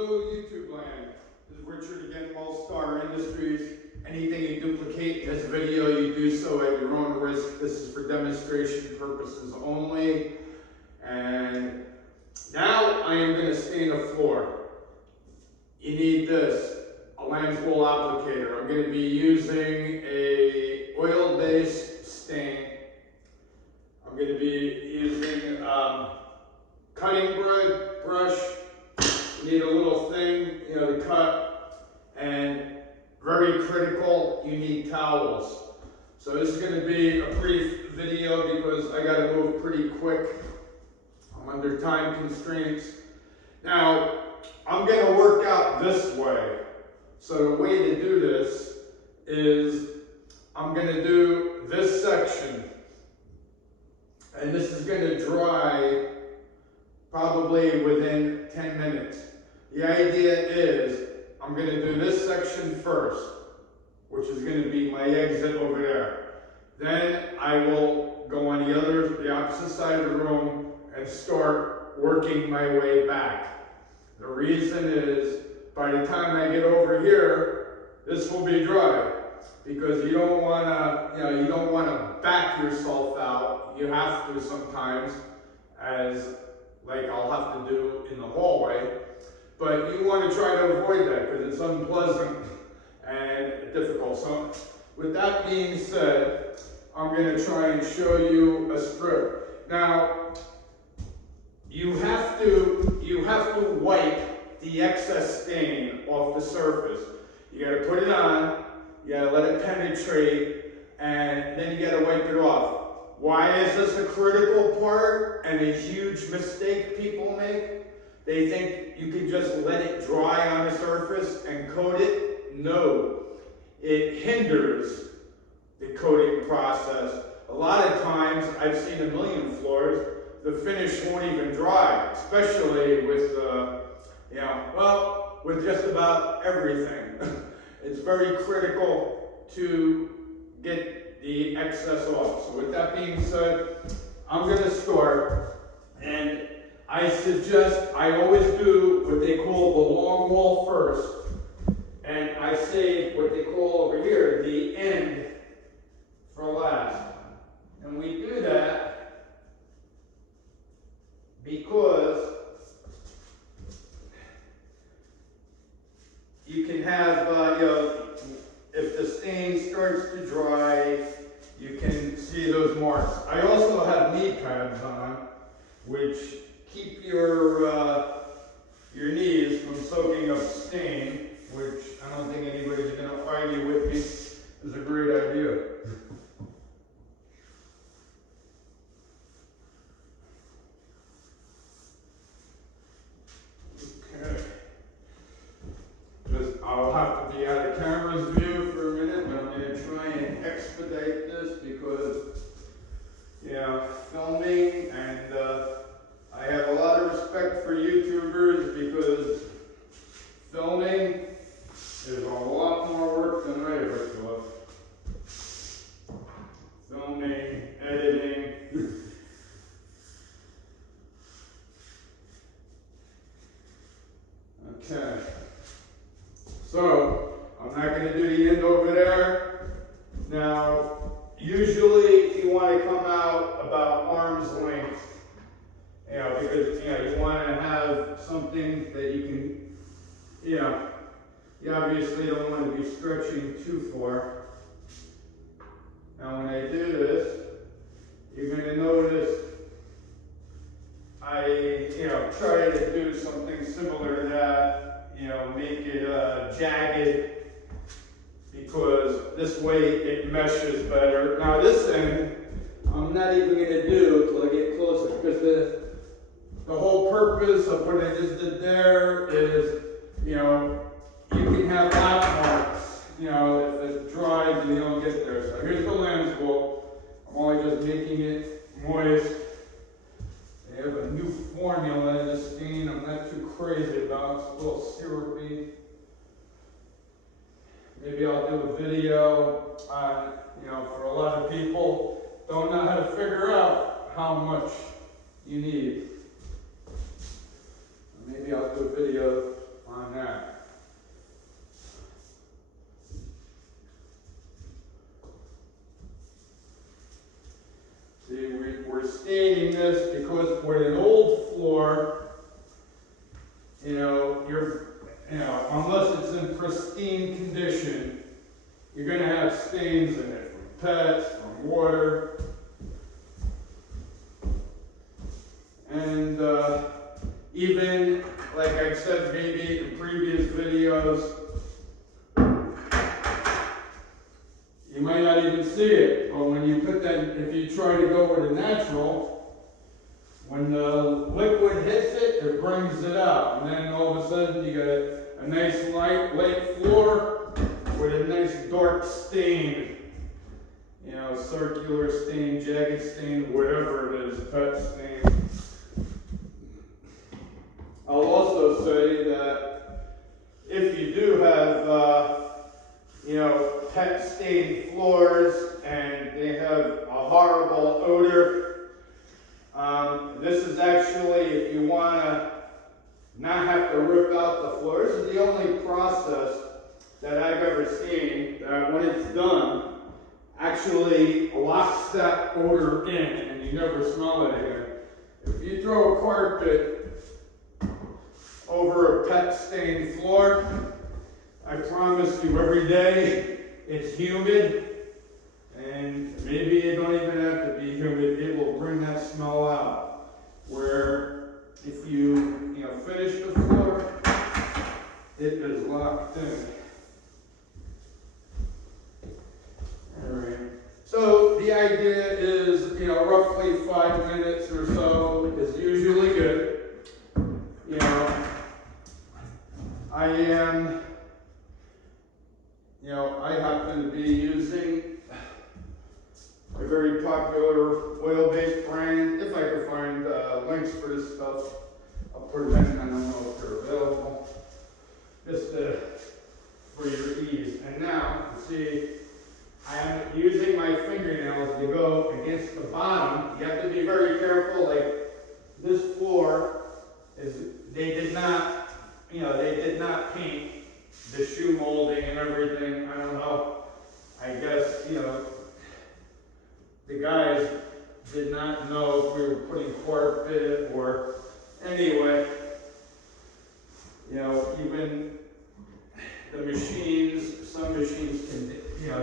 Hello, YouTube land. This is Richard again, Wellstar Industries. Anything you duplicate in this video, you do so at your own risk. This is for demonstration purposes only. And now I am going to stain a floor. You need this, a lamb's wool applicator. I'm going to be using a oil-based stain. I'm going to be using cutting brush. You need a little thing, to cut, and very critical, you need towels. So this is going to be a brief video because I got to move pretty quick. I'm under time constraints. Now, I'm going to work out this way. So the way to do this is I'm going to do this section, and this is going to dry probably within 10 minutes. The idea is I'm going to do this section first, which is going to be my exit over there. Then I will go on the opposite side of the room and start working my way back. The reason is by the time I get over here, this will be dry, because you don't want to, back yourself out. You have to sometimes, as like I'll have to do in the hallway, but you want to try to avoid that because it's unpleasant and difficult. So with that being said, I'm going to try and show you a strip. Now, you have to wipe the excess stain off the surface. You got to put it on, you got to let it penetrate, and then you got to wipe it off. Why is this a critical part and a huge mistake people make? They think you can just let it dry on the surface and coat it. No, it hinders the coating process. A lot of times, I've seen a million floors, the finish won't even dry, especially with, with just about everything. It's very critical to get the excess off. So with that being said, I'm going to start, and I suggest I always do what they call the long wall first, and I save what they call over here the end for last. And we do that because you can have, if the stain starts to dry, you can see those marks. I also have knee pads on, which keep your knees from soaking up stain, which I don't think anybody's going to argue with me is a great idea. Okay. I'll have to be out of camera's view for a minute, but I'm going to try and expedite this because, filming, and I have a lot of respect for YouTubers because filming is a lot more work than I ever thought. Filming, editing. Okay. So, I'm not going to do the end over there. Now, usually you want to come out about arm's length, because, you want to have something that you can, you obviously don't want to be stretching too far. Now, when I do this, you're going to notice I, try to do something similar to that. Make it jagged, because this way it meshes better. Now this end, I'm not even going to do until I get closer, because the whole purpose of what I just did there is, you can have lap marks, if it dries and you don't get there. So here's the lamb's wool. I'm only just making it moist. They have a new formula in this stain I'm not too crazy about. It's a little syrupy. Maybe I'll do a video on, for a lot of people don't know how to figure out how much you need. Maybe I'll do a video on because with an old floor, unless it's in pristine condition, you're going to have stains in it from pets, from water. And even, like I've said maybe in previous videos, you might not even see it, but when you put that, if you try to go with a natural, when the liquid hits it, it brings it out. And then all of a sudden you got a nice light floor with a nice dark stain. Circular stain, jagged stain, whatever it is, pet stain. I'll also say that if you do have, pet stained floors and they have a horrible odor, this is actually, if you want to not have to rip out the floor, this is the only process that I've ever seen that when it's done, actually locks that odor in and you never smell it again. If you throw a carpet over a pet stained floor, I promise you every day it's humid, and maybe you don't even have to be humid, it will bring that smell out. Where if you finish the floor, it is locked in. Alright. So the idea is, roughly 5 minutes or so is usually good. I happen to be using a very popular oil-based brand. If I can find links for this stuff, I'll put them in. I don't know if they're available. Just for your ease. And now, see, I am using my fingernails to go against the bottom. You have to be very careful. Like this floor they did not paint the shoe molding and everything. I don't know. I guess, the guys did not know if we were putting carpet or anyway. Even the machines, some machines can,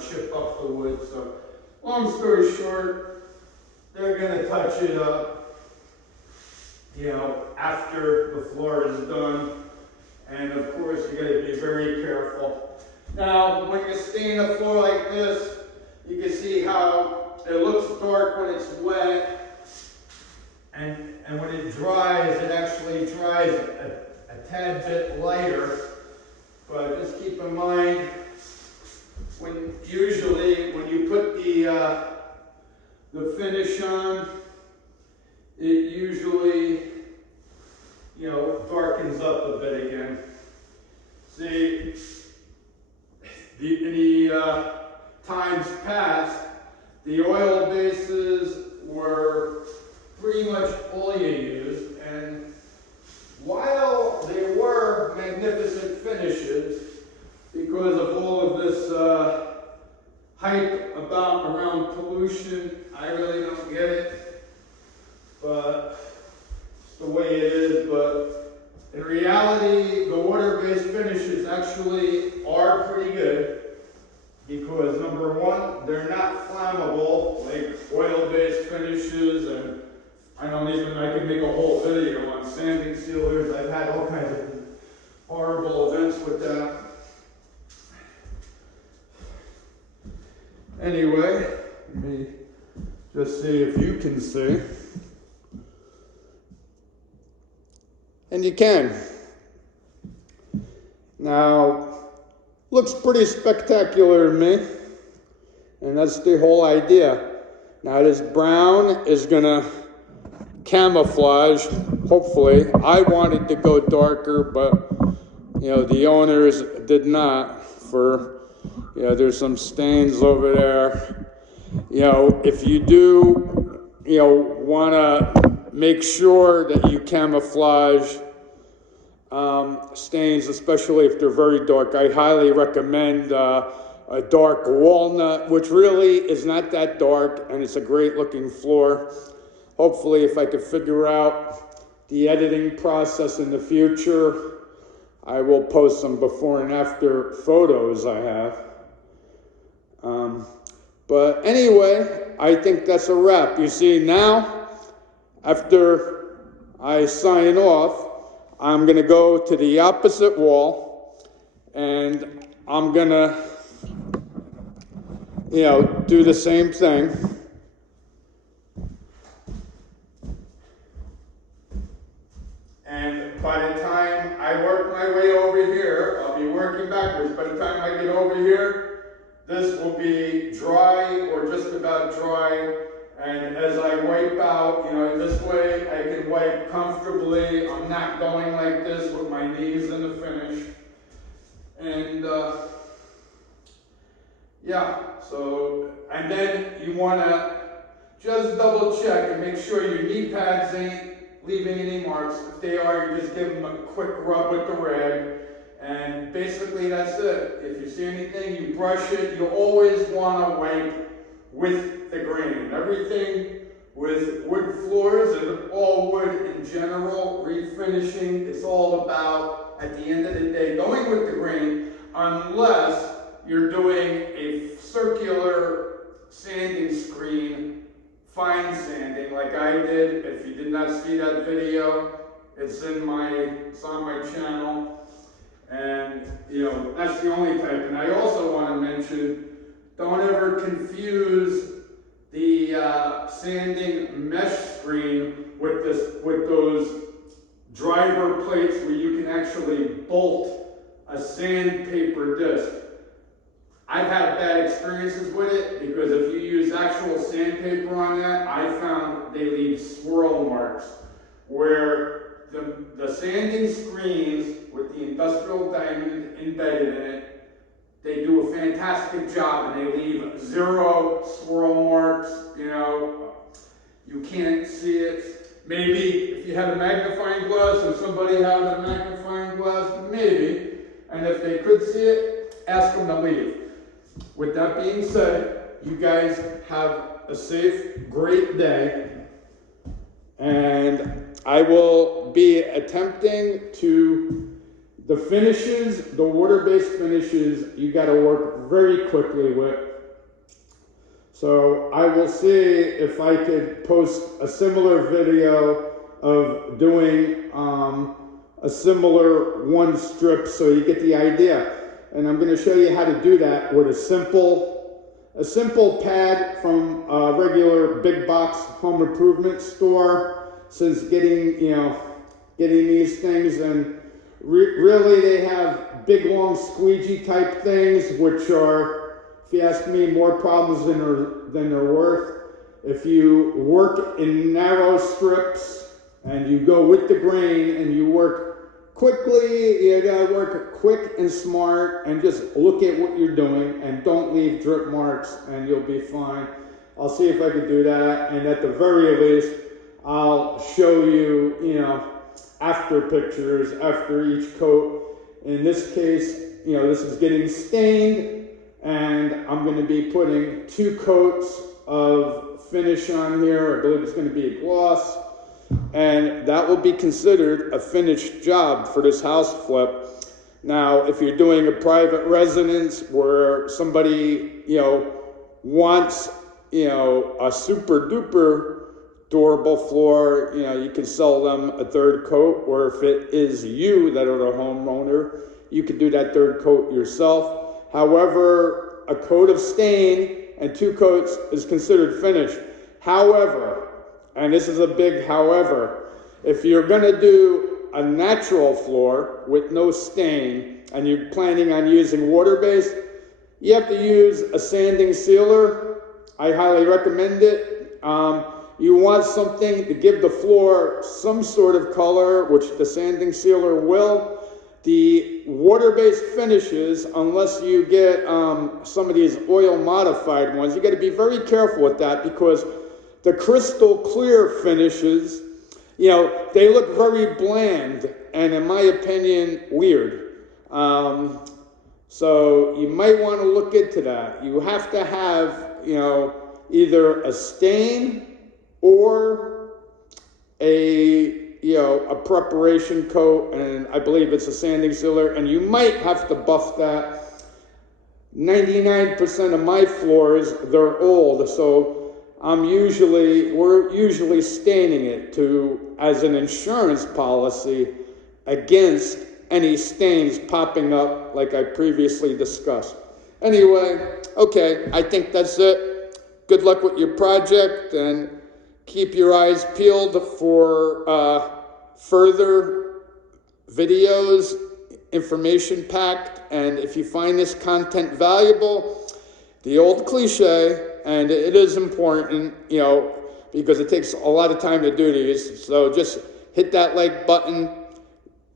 chip up the wood. So, long story short, they're going to touch it up, after the floor is done. And of course, you got to be very careful. Now, when you stain a floor like this, you can see how it looks dark when it's wet, and when it dries, it actually dries a tad bit lighter. But just keep in mind, usually when you put the finish on, it usually darkens up a bit again. See, in the times past, the oil bases were pretty much all you used, and while they were magnificent finishes, because of all of this hype around pollution, I really don't get it, but it's the way it is. But in reality, the water-based finishes actually are pretty good, because number one, they're not flammable like oil-based finishes, and I can make a whole video on sanding sealers. I've had all kinds of horrible events with that. Anyway, let me just see if you can see. And you can. Now, looks pretty spectacular to me, and that's the whole idea. Now this brown is gonna camouflage, hopefully. I wanted to go darker, but the owners did not. There's some stains over there. If you do want to make sure that you camouflage stains, especially if they're very dark, I highly recommend a dark walnut, which really is not that dark, and it's a great looking floor. hopefully if I could figure out the editing process in the future, I will post some before and after photos I have. But anyway, I think that's a wrap. You see, now, after I sign off, I'm going to go to the opposite wall, and I'm going to, do the same thing. And by the time I work my way over here, I'll be working backwards. By the time I get over here, this will be dry or just about dry. And as I wipe out, this way I can wipe comfortably. I'm not going like this with my knees in the finish. And and then you want to just double check and make sure your knee pads ain't leaving any marks. If they are, you just give them a quick rub with the rag. And basically that's it. If you see anything, you brush it. You always want to wipe with the grain. Everything with wood floors and all wood in general, refinishing, it's all about, at the end of the day, going with the grain, unless you're doing a circular sanding screen, fine sanding like I did. If you did not see that video, it's on my channel. And, that's the only type. And I also want to mention, don't ever confuse the sanding mesh screen with those driver plates where you can actually bolt a sandpaper disc. I've had bad experiences with it because if you use actual sandpaper on that, I found they leave swirl marks where the sanding screens with the industrial diamond embedded in it, they do a fantastic job and they leave 0 swirl marks. You can't see it. Maybe if you had a magnifying glass or somebody had a magnifying glass, maybe. And if they could see it, ask them to leave. With that being said, you guys have a safe, great day. And I will be attempting the finishes, the water-based finishes, you got to work very quickly with. So I will see if I could post a similar video of doing a similar one strip so you get the idea. And I'm going to show you how to do that with a simple pad from a regular big box home improvement store. Since getting these things, and really they have big long squeegee type things, which are, if you ask me, more problems than they're worth. If you work in narrow strips and you go with the grain and you work quickly, you gotta work quick and smart and just look at what you're doing and don't leave drip marks and you'll be fine. I'll see if I can do that, and at the very least, I'll show you, after pictures, after each coat. In this case, this is getting stained, and I'm going to be putting 2 coats of finish on here. I believe it's going to be a gloss, and that will be considered a finished job for this house flip. Now, if you're doing a private residence where somebody, wants, a super duper durable floor, you can sell them a 3rd coat, or if it is you that are the homeowner, you can do that 3rd coat yourself. However, a coat of stain and 2 coats is considered finished. However, and this is a big however, if you're going to do a natural floor with no stain and you're planning on using water-based, you have to use a sanding sealer. I highly recommend it. You want something to give the floor some sort of color, which the sanding sealer will. The water-based finishes, unless you get some of these oil-modified ones, you got to be very careful with that because the crystal clear finishes, they look very bland and, in my opinion, weird. So you might want to look into that. You have to have, either a stain or a preparation coat, and I believe it's a sanding sealer, and you might have to buff that. 99% of my floors, they're old, so we're usually staining it as an insurance policy against any stains popping up like I previously discussed. Anyway, okay, I think that's it. Good luck with your project, and keep your eyes peeled for further videos, information packed, and if you find this content valuable, the old cliche, and it is important, because it takes a lot of time to do these, so just hit that like button,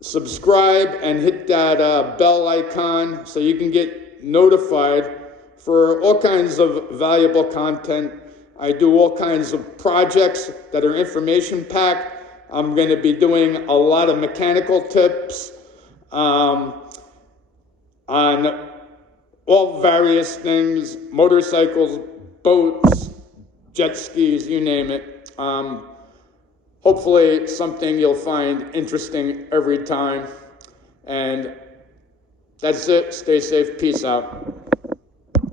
subscribe, and hit that bell icon so you can get notified for all kinds of valuable content. I do all kinds of projects that are information packed. I'm going to be doing a lot of mechanical tips on all various things, motorcycles, boats, jet skis, you name it. Hopefully something you'll find interesting every time. And that's it. Stay safe. Peace out.